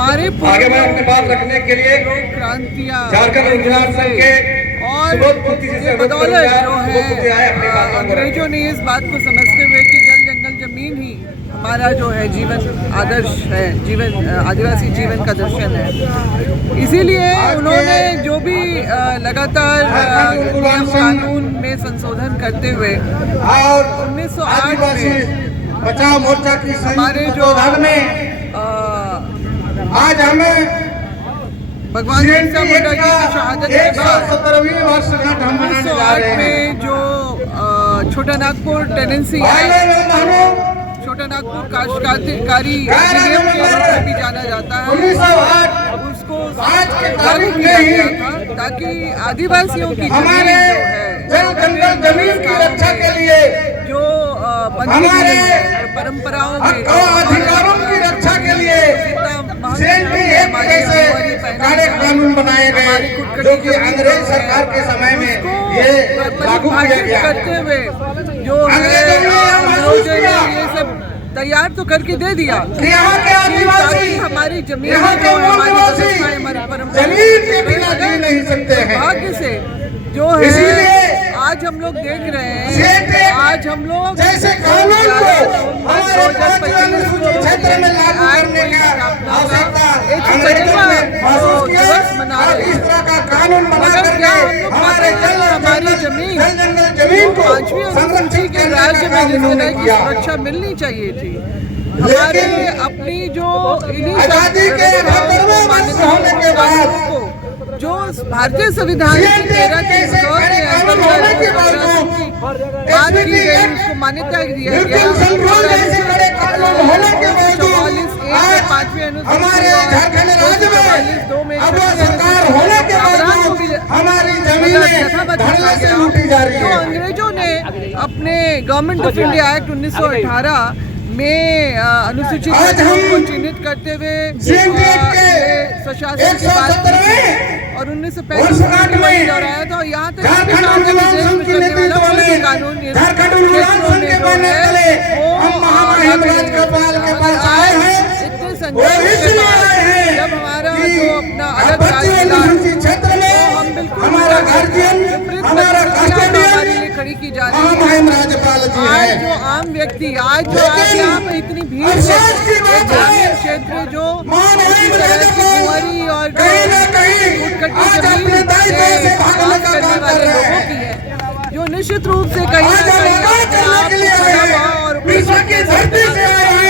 हमारे आगे मैं अपनी बात रखने के लिए क्रांतियां झारखंड इंसान संघ के और बदौलत जो है अंग्रेजों ने इस बात को समझते हुए कि जल जंगल जमीन ही हमारा जो है जीवन आदर्श है, जीवन आदिवासी जीवन का दर्शन है, इसीलिए उन्होंने जो भी लगातार नियम कानून में संशोधन करते हुए 1908 में बचाव मोर्चा की हमारे जो आज हमें भगवान बिरसा मुंडा जी की शहादत के बाद 117वीं वर्षगांठ हम मनाने जा रहे 1908 में जो छोटा नागपुर टेनेंसी छोटा नागपुर काश्तकारी अधिनियम के रूप में भी जाना जाता है, उसको लागू किया गया था ताकि आदिवासियों की जमीन की रक्षा के लिए जो परंपराओं में अधिकारों की रक्षा के लिए कानून बनाए गए जो कि अंग्रेज सरकार के समय में ये लागू किया गया करते हुए जो अंग्रेजों ने ये सब तैयार तो करके दे दिया कि यहाँ के आदिवासी हमारी जमीन हमारी जमीन के बिना जी नहीं सकते हैं। भाग्य से जो है आज हम लोग देख रहे हैं, आज हम लोग जैसे कानून को हमारे क्षेत्र में लागू करने का आवश्यकता दिवस मना रहे हैं। इस तरह का कानून बना करके हमारी जमीन को 5वीं अनुसूची के राज्य में जिस तरह की सुरक्षा मिलनी चाहिए थी, हमारे अपनी जो आजादी के 75वें वर्ष होने के बाद जो भारतीय संविधान की 13 के बात की गई, उसको मान्यता दिया गया। 5वीं अनुसूची तो अंग्रेजों ने अपने गवर्नमेंट ऑफ इंडिया एक्ट 1918 में अनुसूचित को चिन्हित करते हुए स्वशासन की बात की और 1935 में वही दोहराया था। यहाँ तक कानून इतने संघर्ष के बाद जब हमारा जो अपना अलग राज्य हम बिल्कुल हमारे लिए खड़ी की जा रही है। आज जो आम व्यक्ति आज यहाँ पे इतनी भीड़ है, ग्रामीण क्षेत्र जो कुंवरी और जमीन करने वाले लोगों की है, जो निश्चित रूप से कहीं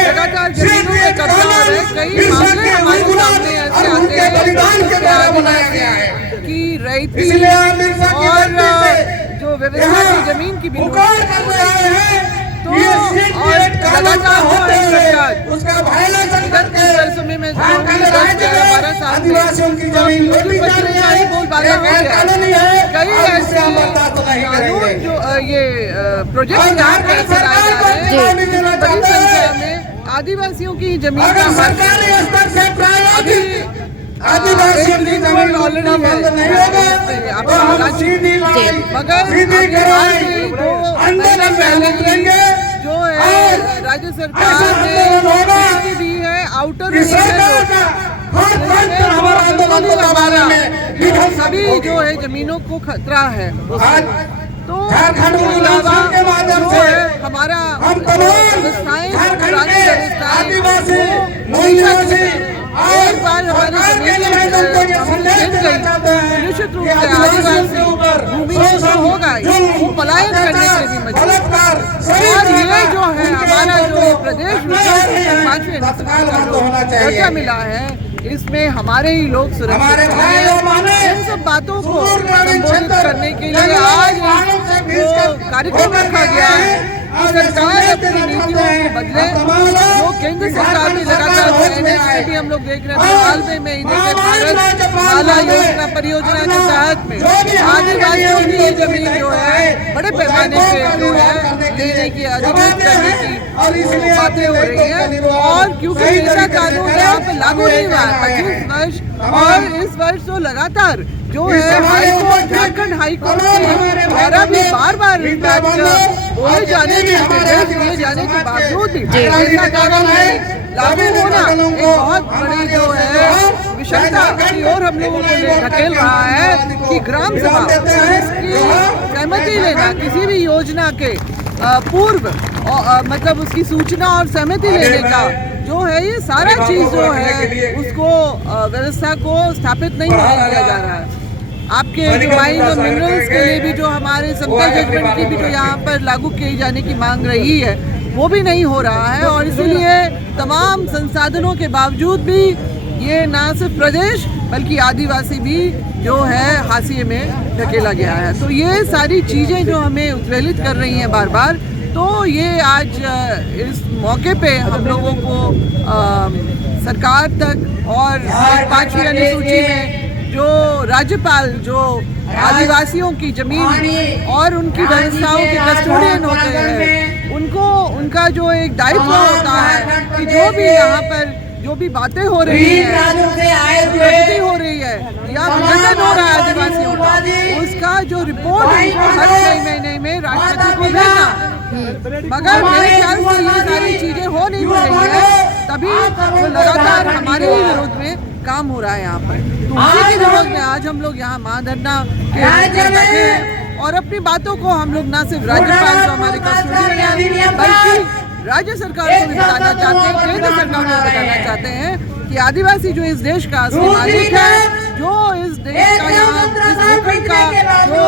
लगातार जमीनों में कब्जा हो रहा है। कई मामले हमारे सामने ऐसे आते हैं कि रैयती और जो व्यवस्था की जमीन की भी तो और लगातार हो रही सरकार वर्षों में 12 साल बोल बाला हो गया। कई ऐसे कानून जो ये प्रोजेक्ट यहाँ पे ऐसे लाए जा रहे हैं बड़ी संख्या में आदिवासियों की जमीन का अभी जो है राज्य सरकार ने दी है आउटर सभी जो है जमीनों को खतरा है। तो हमारा व्यवस्थाएं पुरानी एक बार हमारी निश्चित रूप से आदिवासी भूमि होगा वो पलायन करने के लिए भी मजबूर। और ये जो है हमारा जो प्रदेश 5वें दर्जा मिला है, इसमें हमारे ही लोग सुरक्षित हैं। इन सब बातों को संबोधित करने के लिए आज जो कार्यक्रम रखा गया है, सरकार अपनी नीतियों को बदले। जो केंद्र सरकार ने लगातार भी हम लोग देख रहे हैं, हाल में भारत माला योजना परियोजना के तहत में आदिवासियों की ये जमीन जो है बड़े पैमाने पे जो है देने की अधिकृत करने की बातें हो रही है। और क्योंकि ऐसा कानून यहाँ पे लागू नहीं हुआ है 25 वर्ष, और इस वर्ष तो लगातार जो है हाईकोर्ट झारखंड हाईकोर्ट के द्वारा भी बार बोले जाने के निर्देश दिए जाने के बावजूद भी ऐसा कानून लागू होना एक बहुत बड़ी जो है विषमता की ओर हम लोगों को धकेल रहा है कि ग्राम सभा इसकी सहमति लेना, किसी भी योजना के पूर्व मतलब उसकी सूचना और सहमति लेने का जो है, ये सारा चीज़ जो है उसको व्यवस्था को स्थापित नहीं किया जा रहा है। आपके जो माइन और मिनरल्स के लिए भी जो हमारे समता जजमेंट की भी जो यहाँ पर लागू किए जाने की मांग रही है, वो भी नहीं हो रहा है। और इसीलिए तमाम संसाधनों के बावजूद भी ये ना सिर्फ प्रदेश बल्कि आदिवासी भी जो है हाशिए में धकेला गया है। तो ये सारी चीज़ें जो हमें उत्प्रेरित कर रही हैं बार बार, तो ये आज इस मौके पे हम लोगों को सरकार तक और 5वीं अनुसूची में जो राज्यपाल जो आदिवासियों की जमीन और उनकी व्यवस्थाओं के कस्टोडियन होते हैं, उनको उनका जो एक दायित्व होता है कि जो भी यहाँ पर जो भी बातें हो रही है, हो रही है या विघटन हो रहा है आदिवासियों का, उसका जो रिपोर्ट उनको हर महीने में राष्ट्रपति को देना। मगर मेरे ख्याल से ये सारी चीजें हो नहीं रही है, तभी तो लगातार हमारे ही विरोध में काम हो रहा है यहाँ पर। तो उसी के विरोध में आज हम लोग यहाँ महाधरना के बैठे हैं और अपनी बातों को हम लोग न सिर्फ राज्यपाल जो हमारे कस्टोडियन हैं बल्कि राज्य सरकार को भी बताना चाहते हैं, केंद्र सरकार को बताना चाहते हैं कि आदिवासी जो इस देश का असली मालिक है, जो इस देश का यहाँ इस भूखंड का जो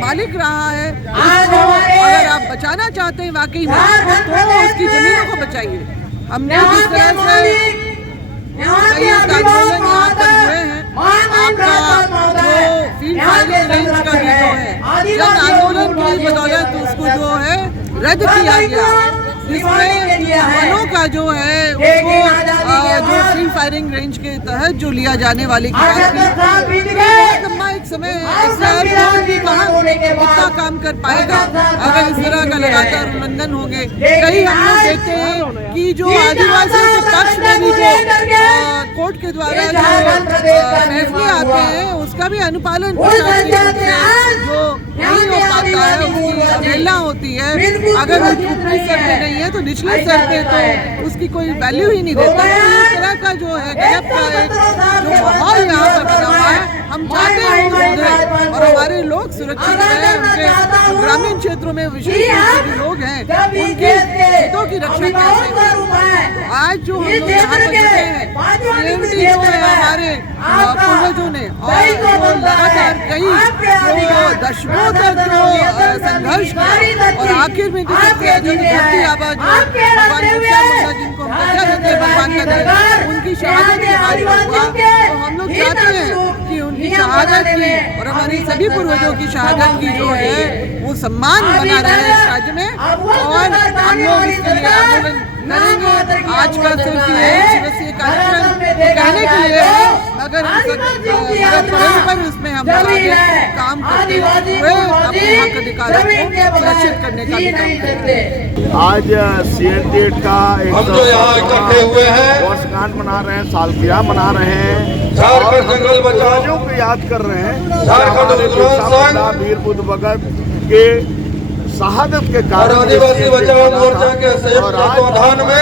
मालिक रहा है, उसको अगर आप बचाना चाहते हैं वाकई में तो उसकी जमीनों को बचाइए। हमने जिस तरह से कई आंदोलन यहाँ पर हुए हैं, आपका जो फील्ड फायरिंग रेंज का भी जो है जन आंदोलन की बदौलत उसको जो है रद्द किया गया, जिसमें वनों का जो है उसको जो फील्ड फायरिंग रेंज के तहत जो लिया जाने वाले की बात थी, बहुत लंबा एक समय कितना काम कर पाएगा अगर इस तरह का लगातार उल्लंघन होंगे। कई हम लोग देखते हैं कि जो आदिवासियों के पक्ष में भी जो कोर्ट के द्वारा जो फैसले आते हैं उसका भी अनुपालन जो नहीं हो पाता है, उसकी अवहेलना होती है। अगर ऊपरी स्तर पे नहीं है तो निचले स्तर पे तो उसकी कोई वैल्यू ही नहीं देता। इस तरह का जो है गजब का एक जो माहौल यहाँ पर बना हुआ है, हम चाहते हैं सुधरे और हमारे लोग सुरक्षित रहे, उनके ग्रामीण क्षेत्रों में विशेष रूप से जो लोग हैं उनके हितों की रक्षा कैसे हो। आज जो हम लोग यहाँ पर जुटे हैं, CMT जो है हमारे पूर्वजों ने और जो लगातार कई जो दशकों तक जो संघर्ष किया और आखिर में जो धरती आबा जो भगवान बिरसा मुंडा जिनको हम कब्जा देते हैं भगवान का दे, उनकी शहादत के बाद हुआ। तो हम लोग चाहते हैं कि उनकी शहादत की और हमारी सभी पूर्वजों की शहादत की जो है वो सम्मान बना रहे इस राज्य में, और हम लोग इसके लिए आंदोलन करेंगे। आज का सिर्फ ये दिवसीय कार्यक्रम कहने के लिए है, मगर पर उसमें हम आगे काम करते हुए अपने हक अधिकारों को सुरक्षित करने का भी काम करेंगे। आज CNT का इकट्ठे हुए हैं, वर्षगांठ मना रहे हैं, सालगिरह मना रहे हैं, झारखंड जंगल बचाओ को याद कर रहे हैं। झारखंड वीर बुद्ध भगत के शहादत के कारण आदिवासी बचाओ मोर्चा के संयुक्त तत्वाधान में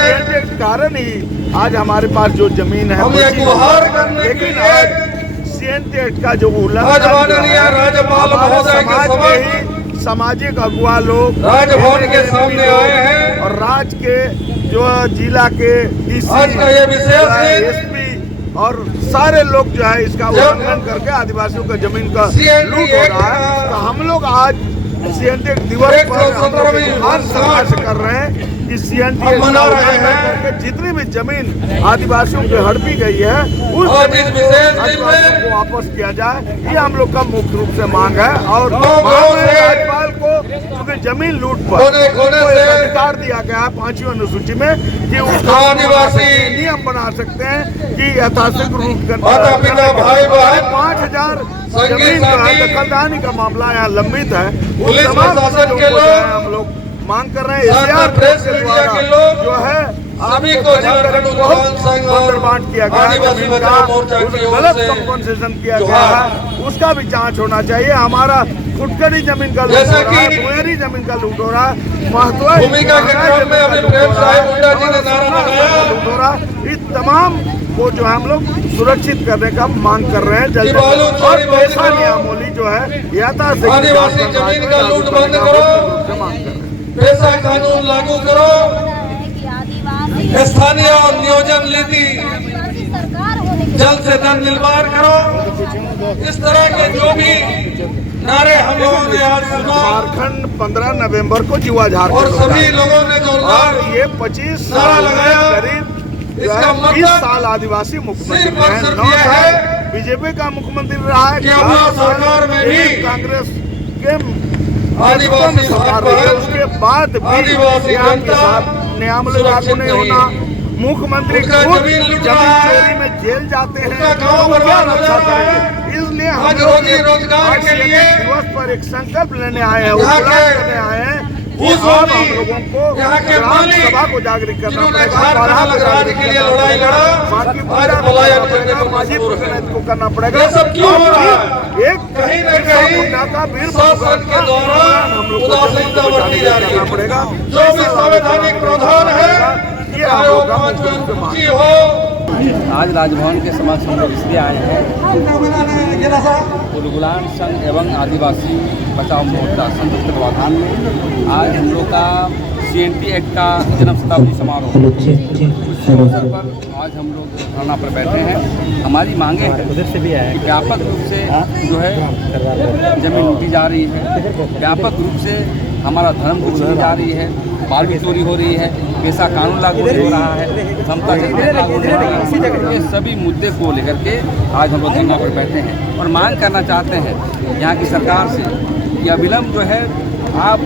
कारण ही आज हमारे पास जो जमीन है हम ये गुहार करने के लेकिन लिए आज CNT का जो राज्यपाल महोदय के समक्ष सामाजिक अगुवा लोग राजभवन के सामने आए हैं और राज्य के जो जिला के DC आज का ये विशेष SP और सारे लोग जो है इसका उल्लंघन करके आदिवासियों का जमीन का लूट हो रहा है। तो हम लोग आज CNT दिवस पर संघर्ष कर रहे हैं कि CNT मना रहे हैं जितनी भी जमीन आदिवासियों की हड़पी गई है उस आदिवासियों को वापस किया जाए, ये हम लोग का मुख्य रूप से मांग है। और राज्यपाल को क्योंकि जमीन लूट पर अधिकार दिया गया है 5वीं अनुसूची में कि उसका आदिवासी नियम बना सकते हैं कि यथाशीघ्र रूप कर 5000 जमीन का दखलदानी का मामला यहाँ लंबित है। पुलिस प्रशासन के लोग हम लोग मांग कर रहे हैं प्रेस मीडिया के लोग जो है सभी को झारखंड उत्थान संघ और बांट किया गया, आदिवासी बचाओ मोर्चा की ओर गलत से कंपनसेशन किया गया है, उसका भी जांच होना चाहिए। हमारा फुटकरी जमीन का लूट हो रहा है, भुएरी जमीन का लूट हो रहा है, भूमिका के क्रम में अभी प्रेम साहिब मुंडा जी ने नारा लगाया लूट हो रहा है। इस तमाम को जो है हम लोग सुरक्षित करने का मांग कर रहे हैं जल्द। और पैसा नियमावली जो है यातायात आदिवासी जमीन का लूट बंद करो, पैसा कानून लागू करो, स्थानीय और नियोजन नीति जल्द से जल्द निर्माण करो। इस तरह के जो भी नारे हम लोगों ने आज सुना, झारखंड 15 नवंबर को युवा झारखंड और सभी लोगों ने और ये 25 साल लगाया, करीब 20 साल आदिवासी मुख्यमंत्री हैं, 9 साल बीजेपी का मुख्यमंत्री रहा है, सरकार में भी कांग्रेस के आदिवासी सरकार रही है, उसके बाद भी यहाँ के साथ नियमावली लागू नहीं होना, मुख्यमंत्री खुद जमीन चोरी में जेल जाते हैं, क्या रक्षा करेंगे। इसलिए हम लोग रोजगार के लिए दिवस पर एक संकल्प लेने आए हैं, उपलब्ध करने आए हैं कि अब हम लोगों को ग्राम सभा को जागृत करना पड़ेगा, बाधा को जागृत करना पड़ेगा, बाकी पूजा पड़ेगा, माजी प्रतिनिधि को करना पड़ेगा। सब क्यों हो रहा है? एक कहीं न कहीं का वीर के दौरान हम लोग को करना पड़ेगा। जो भी संवैधानिक प्रावधान है ये हम लोग का मुख्य हो। आज राजभवन के समक्ष हम लोग इसलिए आए हैं, उलगुलान संघ एवं आदिवासी बचाओ मोर्चा संयुक्त तत्वाधान में आज हम लोग का CNT एक्ट का जन्म शताब्दी समारोह, उस अवसर पर आज हम लोग धरना पर बैठे हैं। हमारी मांगे हैं कि व्यापक रूप से जो है जमीन लूटी जा रही है, व्यापक रूप से हमारा धर्म को छीनी जा रही है, बाल की चोरी हो रही है, पैसा कानून लागू नहीं हो रहा है, क्षमता लागू नहीं हो रहा है। ये सभी मुद्दे को लेकर के आज हम लोग धरना पर बैठे हैं और मांग करना चाहते हैं यहाँ की सरकार से कि अविलंब जो है आप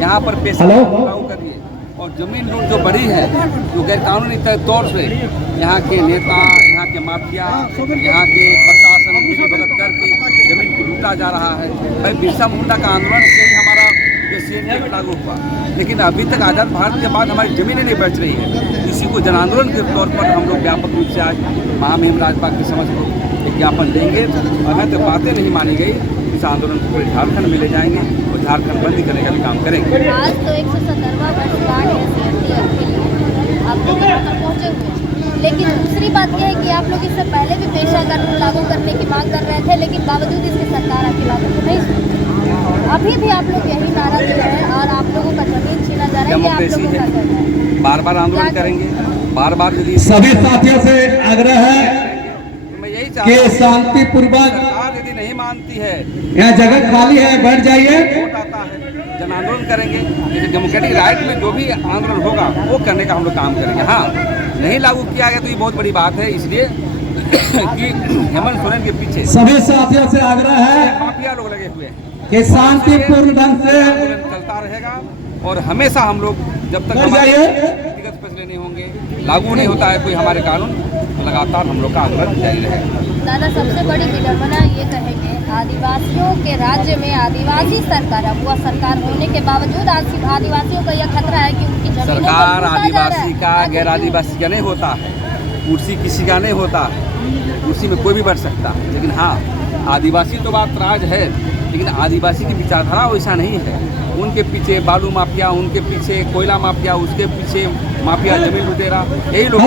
यहाँ पर पैसा लागू करिए और जमीन लूट जो बढ़ी है, जो गैरकानूनी तौर से यहाँ के नेता, यहाँ के माफिया, यहाँ के प्रशासन मिलीभगत करके जमीन को लूटा जा रहा है। भाई बिरसा मुंडा का आंदोलन से ही हमारा CNT एक्ट लागू हुआ, लेकिन अभी तक आज़ाद भारत के बाद हमारी ज़मीनें नहीं बच रही है। इसी को जन आंदोलन के तौर पर हम लोग व्यापक रूप से आज महामहिम राज्यपाल की समझ को एक ज्ञापन देंगे। अगर तो बातें नहीं मानी गई, इस आंदोलन को पूरे झारखंड में ले जाएंगे और झारखंड बंदी करने का भी काम करेंगे। आज तो 170वां वर्षगांठ है CNT एक्ट के लिए, आप लोग यहाँ पर पहुँचे हुए हैं। लेकिन दूसरी बात यह है कि आप लोग इससे पहले भी पेशा कानून लागू करने की मांग कर रहे थे, लेकिन बावजूद इसकी सरकार आपकी बातों को नहीं सुनी। अभी भी आप लोग यही नारा दे रहे हैं और आप लोगों का जमीन छीना जा रहा है। डेमोक्रेसी है, बार बार आंदोलन करेंगे, बार बार यदि सभी साथियों से आग्रह है मैं यही कि चाहता हूँ, शांतिपूर्वक सरकार यदि नहीं मानती है, यहाँ जगह खाली है, बैठ जाइए। वोट आता है, जन आंदोलन करेंगे, लेकिन डेमोक्रेटिक राइट में जो भी आंदोलन होगा वो करने का हम लोग काम करेंगे। हाँ, नहीं लागू किया गया तो ये बहुत बड़ी बात है, इसलिए कि हेमंत सोरेन के पीछे सभी साथियों से आग्रह है माफिया लोग लगे हुए हैं कि शांतिपूर्ण ढंग से आंदोलन चलता रहेगा और हमेशा हम लोग जब तक हमारे व्यक्तिगत फैसले नहीं होंगे, लागू नहीं होता है कोई हमारे कानून, तो लगातार हम लोग का आंदोलन जारी रहेगा। दादा, सबसे बड़ी विडम्बना ये कहेंगे, आदिवासियों के राज्य में आदिवासी सरकार, अब वह सरकार होने के बावजूद आदिवासियों का यह खतरा है कि उनकी जमीनों को सरकार लूटा जा रहा आदिवासी है। का गैर आदिवासी का नहीं होता है, कुर्सी किसी का नहीं होता है, कुर्सी में कोई भी बैठ सकता है। लेकिन हाँ, आदिवासी तो बात राज है, लेकिन आदिवासी की विचारधारा वैसा नहीं है। उनके पीछे बालू माफिया, उनके पीछे कोयला माफिया, उसके पीछे माफिया जमीन लुटेरा, यही लोग।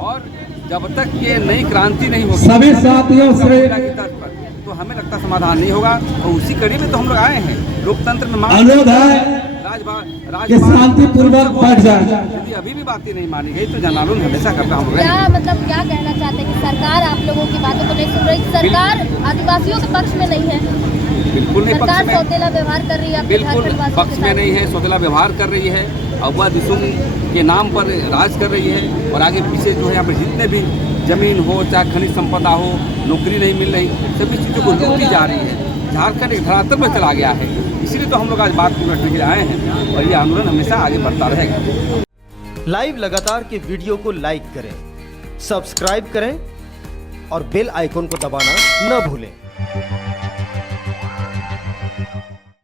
और जब तक ये नई क्रांति नहीं होगी सभी साथियों से तो हमें लगता समाधान नहीं होगा। और उसी कड़ी में तो हम लोग आए हैं, लोकतंत्र में मांग अनुरोध है कि शांतिपूर्वक बैठ जाए। यदि अभी भी बातें नहीं मानी गई तो जन आंदोलन हमेशा करता हम क्या मतलब क्या कहना चाहते हैं कि सरकार आप लोगों की बातों को नहीं सुन रही, सरकार आदिवासियों के पक्ष में नहीं है, बिल्कुल नहीं पक्ष सरकार में, सौतेला व्यवहार कर रही है, बिल्कुल पक्ष में नहीं है, सौतेला व्यवहार कर रही है, अगवा दिसुम के नाम पर राज कर रही है। और आगे पीछे जो है यहाँ पर जितने भी जमीन हो, चाहे खनिज संपदा हो, नौकरी नहीं मिल रही, सभी चीज़ों को लूटी जा रही है। झारखंड एक धरातल पर चला गया है, इसीलिए तो हम लोग आज बात करने के लिए आए हैं और ये आंदोलन हमेशा आगे बढ़ता रहेगा। लाइव लगातार के वीडियो को लाइक करें, सब्सक्राइब करें और बेल आइकॉन को दबाना न भूलें।